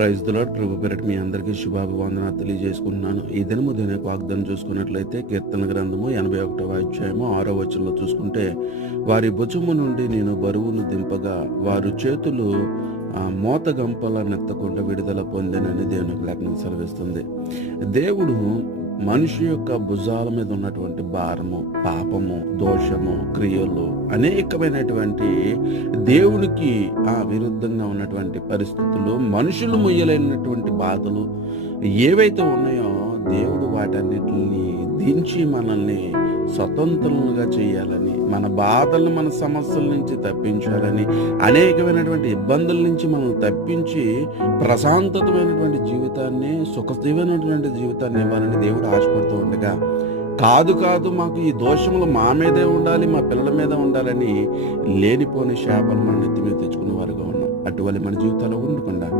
Praise the lord. ప్రభు పేరిట మీ అందరికీ శుభాభివందనాలు తెలియజేసుకుంటున్నాను. ఈ దినము దీని యొక్క వాగ్దానం చూసుకున్నట్లయితే కీర్తన గ్రంథము 81వ అధ్యాయము 6వ వచనంలో చూసుకుంటే, వారి భుజము నుండి నేను బరువును దింపగా వారు చేతులు మోత గంపల నెత్తకుండా విడుదల పొందెనని దేవుని యొక్క లేఖనం సెలవిస్తుంది. దేవుడు మనిషి యొక్క భుజాల మీద ఉన్నటువంటి భారము, పాపము, దోషము, క్రియలు, అనేకమైనటువంటి దేవునికి విరుద్ధంగా ఉన్నటువంటి పరిస్థితులు, మనుషులు మొయ్యలేనటువంటి బాధలు ఏవైతే ఉన్నాయో దేవుడు వాటన్నిటిని దించి మనల్ని స్వతంత్రులుగా చేయాలని, మన బాధలను, మన సమస్యల నుంచి తప్పించాలని, అనేకమైనటువంటి ఇబ్బందుల నుంచి మనల్ని తప్పించి ప్రశాంతతమైనటువంటి జీవితాన్ని, సుఖజీవమైనటువంటి జీవితాన్ని ఇవ్వాలని దేవుడు ఆశపడుతూ ఉండగా, కాదు మాకు ఈ దోషములు మా మీదే ఉండాలి, మా పిల్లల మీద ఉండాలని లేనిపోని శాపాలు మన నెత్తి మీద తెచ్చుకునే వారుగా ఉన్నాం. అటువంటి మన జీవితాల్లో ఉండకుండా